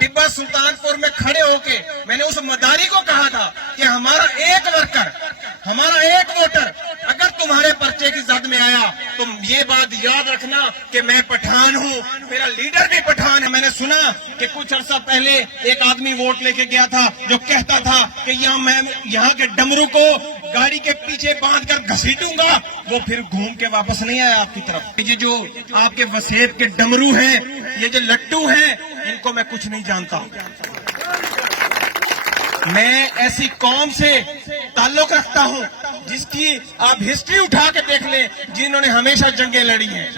टिब्बा सुल्तानपुर में खड़े होके मैंने उस मदारी को कहा था कि हमारा एक वर्कर, हमारा एक वोटर अगर तुम्हारे पर्चे की जद में आया तो ये बात याद रखना कि मैं पठान हूँ, मेरा लीडर भी पठान है। मैंने सुना कि कुछ अर्सा पहले एक आदमी वोट लेके गया था जो कहता था कि मैं यहाँ के डमरू को गाड़ी के पीछे बांध कर घसीटूंगा, वो फिर घूम के वापस नहीं आया आपकी तरफ। ये जो आपके वसेब के डमरू हैं, ये जो लट्टू हैं, इनको मैं कुछ नहीं जानता। मैं ऐसी कौम से ताल्लुक रखता हूं जिसकी आप हिस्ट्री उठा के देख लें, जिन्होंने हमेशा जंगें लड़ी हैं।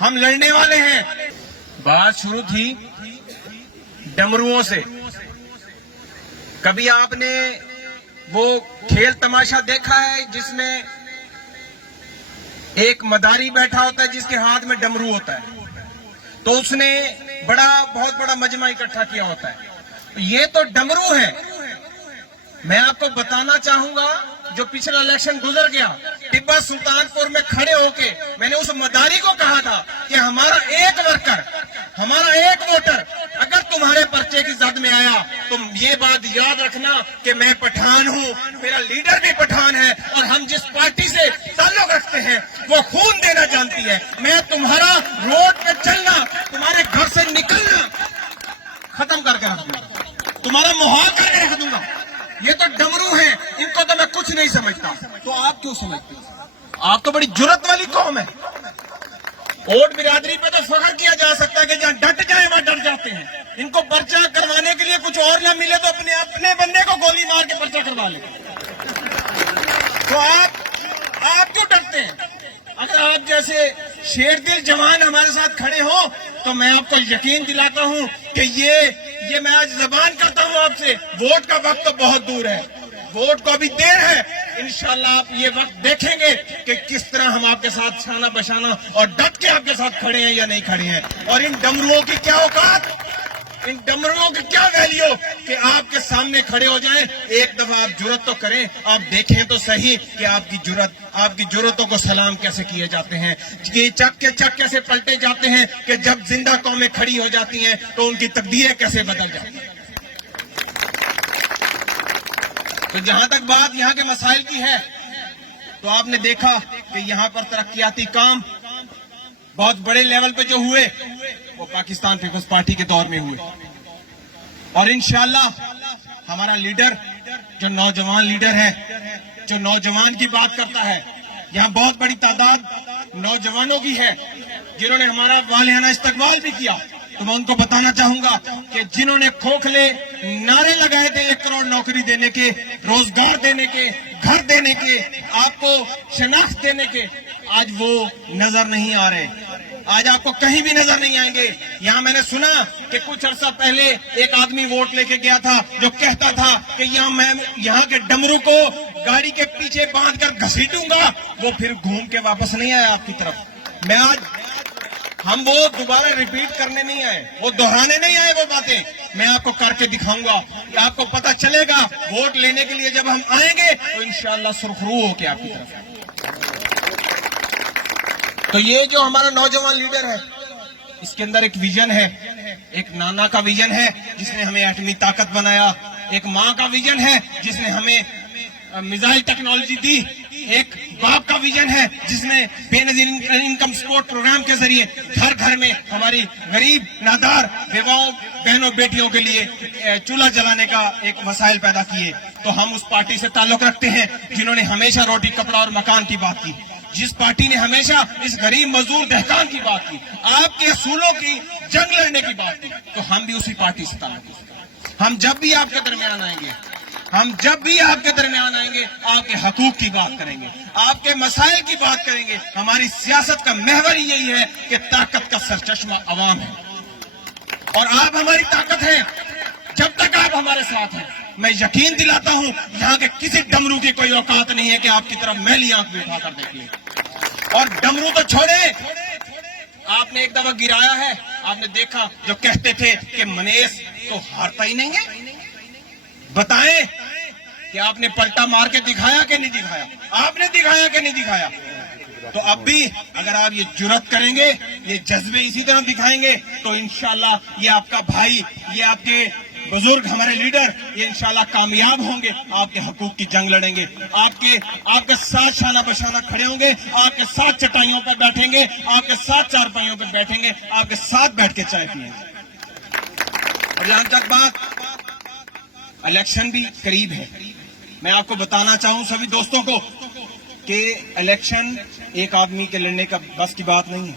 हम लड़ने वाले हैं। बात शुरू थी डमरुओं से। कभी आपने वो खेल तमाशा देखा है जिसमें एक मदारी बैठा होता है जिसके हाथ में डमरू होता है, तो उसने बहुत बड़ा मजमा इकट्ठा किया होता है। ये तो डमरू है। मैं आपको बताना चाहूंगा, जो पिछला इलेक्शन गुजर गया, टिब्बा सुल्तानपुर में खड़े होके मैंने उस मदारी को कहा था कि हमारा एक वर्कर, हमारा एक वोटर अगर तुम्हारे पर्चे की जद में आया तो ये बात याद रखना कि मैं पठान हूँ, मेरा लीडर भी पठान है, और हम जिस पार्टी से ताल्लुक रखते हैं वो खून देना जानती है। मैं तुम्हारा रोड पे चलना, तुम्हारे घर से निकलना खत्म करके रख दूंगा, तुम्हारा मुहाल करके रख दूंगा। ये तो डमरू हैं, इनको तो मैं कुछ नहीं समझता। तो आप क्यों समझते हैं? आप तो बड़ी जुर्रत वाली कौम है। ओट बिरादरी पे तो फख्र किया जा सकता है कि जहां डट जाए वहां डर जाते हैं। इनको पर्चा करवाने के लिए कुछ और ना मिले तो अपने बंदे को गोली मार के पर्चा करवा ले। तो आप क्यों डरते हैं? अगर आप जैसे शेर दिल जवान हमारे साथ खड़े हो तो मैं आपको यकीन दिलाता हूं कि ये मैं आज जबान करता हूं आपसे, वोट का वक्त तो बहुत दूर है, वोट को अभी देर है। इंशाल्लाह आप ये वक्त देखेंगे कि किस तरह हम आपके साथ शाना बशाना और डट के आपके साथ खड़े हैं या नहीं खड़े हैं। और इन डमरुओं की क्या औकात, इन डमरुओं की क्या वैल्यू कि आपके सामने खड़े हो जाएं। एक दफा आप जुर्रत तो करें, आप देखें तो सही कि आपकी जुर्रतों को सलाम कैसे किए जाते हैं, कि चक के चक कैसे पलटे जाते हैं, कि जब जिंदा कौमें खड़ी हो जाती हैं तो उनकी तकदीरें कैसे बदल जाती हैं। तो जहां तक बात यहाँ के मसाइल की है, तो आपने देखा कि यहाँ पर तरक्याती काम बहुत बड़े लेवल पे जो हुए वो पाकिस्तान पीपल्स पार्टी के दौर में हुए। और इंशाअल्लाह हमारा लीडर जो नौजवान लीडर है, जो नौजवान की बात करता है, यहाँ बहुत बड़ी तादाद नौजवानों की है जिन्होंने हमारा वालियाना इस्तकबाल भी किया। तो मैं उनको बताना चाहूंगा कि जिन्होंने खोखले नारे लगाए थे 1 करोड़ नौकरी देने के, रोजगार देने के, घर देने के, आपको शनाख्त देने के, आज वो नजर नहीं आ रहे, आज आपको कहीं भी नजर नहीं आएंगे। यहाँ मैंने सुना कि कुछ अर्सा पहले एक आदमी वोट लेके गया था जो कहता था कि मैं यहाँ के डमरू को गाड़ी के पीछे बांध कर घसीटूंगा, वो फिर घूम के वापस नहीं आया आपकी तरफ। मैं आज हम वो दोबारा रिपीट करने नहीं आए, वो दोहराने नहीं आए वो बातें, मैं आपको करके दिखाऊंगा कि आपको पता चलेगा। वोट लेने के लिए जब हम आएंगे तो इंशाअल्लाह सुरखरू होके आपकी तरफ। तो ये जो हमारा नौजवान लीडर है, इसके अंदर एक विजन है, एक नाना का विजन है जिसने हमें एटमी ताकत बनाया, एक माँ का विजन है जिसने हमें मिसाइल टेक्नोलॉजी दी, एक बाप का विजन है जिसने बेनजीर इनकम सपोर्ट प्रोग्राम के जरिए घर घर में हमारी गरीब नादार विधवाओं बहनों बेटियों के लिए चूल्हा जलाने का एक वसाइल पैदा किए। तो हम उस पार्टी से ताल्लुक रखते हैं जिन्होंने हमेशा रोटी कपड़ा और मकान की बात की, जिस पार्टी ने हमेशा इस गरीब मजदूर दहकान की बात की, आपके असूलों की जंग लड़ने की बात की। तो हम भी उसी पार्टी से ताल्लुक रखते हैं। हम जब भी आपके दरमियान आएंगे, आपके हकूक की बात करेंगे, आपके मसाइल की बात करेंगे। हमारी सियासत का महवर ही यही है कि ताकत का सरचश्मा अवाम है और आप हमारी ताकत हैं जब तक आप हमारे साथ हैं। मैं यकीन दिलाता हूं यहाँ के किसी डमरू की कोई औकात नहीं है कि आपकी तरफ मैली आंख भी उठाकर देख ले। और डमरू तो छोड़े, आपने एक दफा गिराया है, आपने देखा जो कहते थे कि मनेस तो हारता ही नहीं है। बताएं कि आपने पलटा मार के दिखाया कि नहीं दिखाया? आपने दिखाया कि नहीं दिखाया? تو اب بھی اگر آپ یہ جرات کریں گے, یہ جذبے اسی طرح دکھائیں گے, تو انشاءاللہ یہ آپ کا بھائی, یہ آپ کے بزرگ, ہمارے لیڈر, یہ انشاءاللہ کامیاب ہوں گے, آپ کے حقوق کی جنگ لڑیں گے, آپ کے ساتھ شانہ بشانہ کھڑے ہوں گے, آپ کے ساتھ چٹائیوں پر بیٹھیں گے, آپ کے ساتھ چارپائیوں پر بیٹھیں گے, آپ کے ساتھ بیٹھ کے چائے پیئیں گے. اور جہاں تک بات الیکشن بھی قریب ہے, میں آپ کو بتانا چاہوں سبھی دوستوں کو کہ الیکشن ایک آدمی کے لڑنے کا بس کی بات نہیں ہے.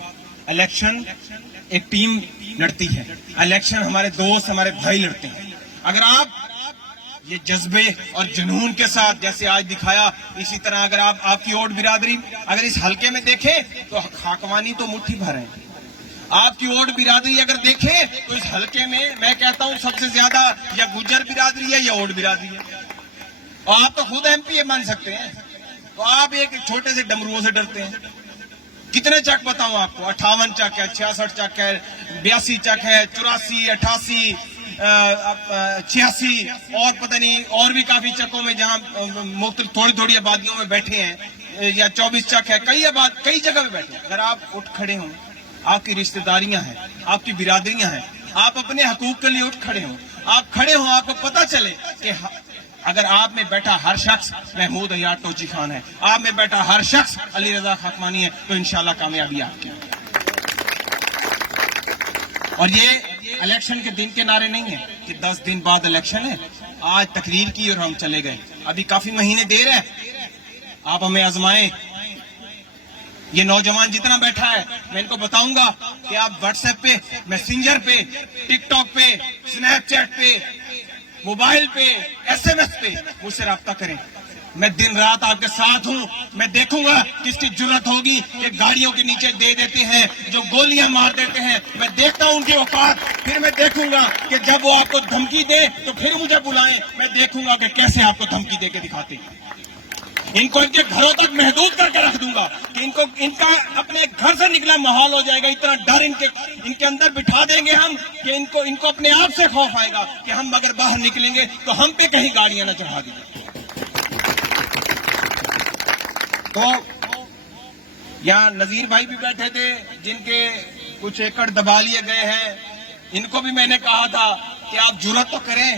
الیکشن ایک ٹیم لڑتی ہے, الیکشن ہمارے دوست, ہمارے بھائی لڑتے ہیں. اگر آپ یہ جذبے اور جنون کے ساتھ جیسے آج دکھایا, اسی طرح اگر آپ کی اوٹ برادری اگر اس حلقے میں دیکھیں تو خاکوانی تو مٹھی بھر ہے. آپ کی اوٹ برادری اگر دیکھیں تو اس حلقے میں کہتا ہوں سب سے زیادہ یا گجر برادری ہے یا اوٹ برادری ہے. اور آپ تو خود ایم پی اے بن سکتے ہیں, تو آپ ایک چھوٹے سے ڈمروؤں سے ڈرتے ہیں. کتنے چک بتاؤں آپ کو؟ 58 چک ہے, 66 چک ہے, 82 چک ہے, 84, 88, 86 اور پتہ نہیں اور بھی کافی چکوں میں جہاں مختلف تھوڑی آبادیوں میں بیٹھے ہیں, یا 24 چک ہے, کئی جگہ پہ بیٹھے ہیں. اگر آپ اٹھ کھڑے ہوں, آپ کی رشتہ داریاں ہیں, آپ کی برادریاں ہیں, آپ اپنے حقوق کے لیے اٹھ کھڑے ہوں, آپ کھڑے ہوں, آپ کو پتہ چلے کہ اگر آپ میں بیٹھا ہر شخص محمود عیاض ٹوچی خان ہے, آپ میں بیٹھا ہر شخص علی رضا خاکوانی ہے, تو انشاءاللہ کامیابی آپ کی. اور یہ الیکشن کے دن کے نعرے نہیں ہیں کہ 10 دن بعد الیکشن ہے, آج تقریر کی اور ہم چلے گئے. ابھی کافی مہینے دیر ہے, آپ ہمیں آزمائیں. یہ نوجوان جتنا بیٹھا ہے میں ان کو بتاؤں گا کہ آپ واٹس ایپ پہ, میسنجر پہ, ٹک ٹاک پہ, سنیپ چیٹ پہ, موبائل پہ, ایس ایم ایس پہ مجھ سے رابطہ کریں. میں دن رات آپ کے ساتھ ہوں. میں دیکھوں گا کس کی جرت ہوگی کہ گاڑیوں کے نیچے دے دیتے ہیں, جو گولیاں مار دیتے ہیں. میں دیکھتا ہوں ان کی اوقات, پھر میں دیکھوں گا کہ جب وہ آپ کو دھمکی دے تو پھر مجھے بلائیں. میں دیکھوں گا کہ کیسے آپ کو دھمکی دے کے دکھاتے ہیں. ان کو ان کے گھروں تک محدود کر کے رکھ دوں گا کہ ان کا اپنے گھر سے نکلا ماحول ہو جائے گا. اتنا ڈر ان کے اندر بٹھا دیں گے ہم کہ ان کو اپنے آپ سے خوف آئے گا کہ ہم اگر باہر نکلیں گے تو ہم پہ کہیں گاڑیاں نہ چڑھا دیں. تو یہاں نذیر بھائی بھی بیٹھے تھے جن کے کچھ ایکڑ دبا لیے گئے ہیں. ان کو بھی میں نے کہا تھا کہ آپ جرات تو کریں,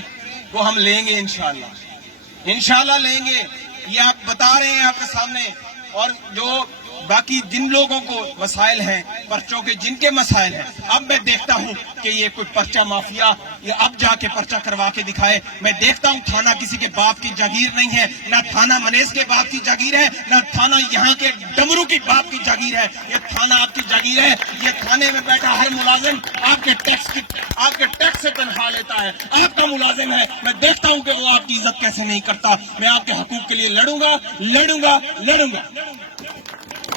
وہ ہم لیں گے انشاءاللہ لیں گے. یہ آپ بتا رہے ہیں آپ کے سامنے. اور جو باقی جن لوگوں کو مسائل ہیں, پرچوں کے جن کے مسائل ہیں, اب میں دیکھتا ہوں کہ یہ کوئی پرچہ مافیا یہ اب جا کے پرچہ کروا کے دکھائے. میں دیکھتا ہوں تھانہ کسی کے باپ کی جاگیر نہیں ہے, نہ تھانہ منیز کے باپ کی جاگیر ہے, نہ تھانہ یہاں کے ڈمرو کی باپ کی جاگیر ہے. یہ تھانہ آپ کی جاگیر ہے. یہ تھانے میں بیٹھا ہر ملازم آپ کے ٹیکس سے تنخواہ لیتا ہے, آپ کا ملازم ہے. میں دیکھتا ہوں کہ وہ آپ کی عزت کیسے نہیں کرتا. میں آپ کے حقوق کے لیے لڑوں گا.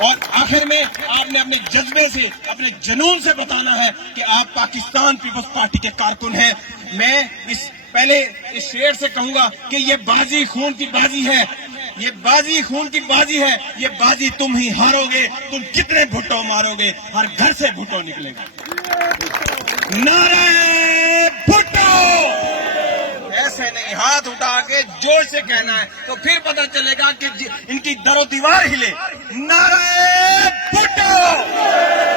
اور آخر میں آپ نے اپنے جذبے سے, اپنے جنون سے بتانا ہے کہ آپ پاکستان پیپلز پارٹی کے کارکن ہیں. میں پہلے اس شعر سے کہوں گا کہ یہ بازی خون کی بازی ہے, یہ بازی تم ہی ہارو گے. تم کتنے بھٹو مارو گے, ہر گھر سے بھٹو نکلے گا. نعرہ بھٹو ایسے نہیں, ہاتھ اٹھا کے جوش سے کہنا ہے تو پھر پتہ چلے گا کہ ان کی در و دیوار ہلے. نعرہ بھٹو.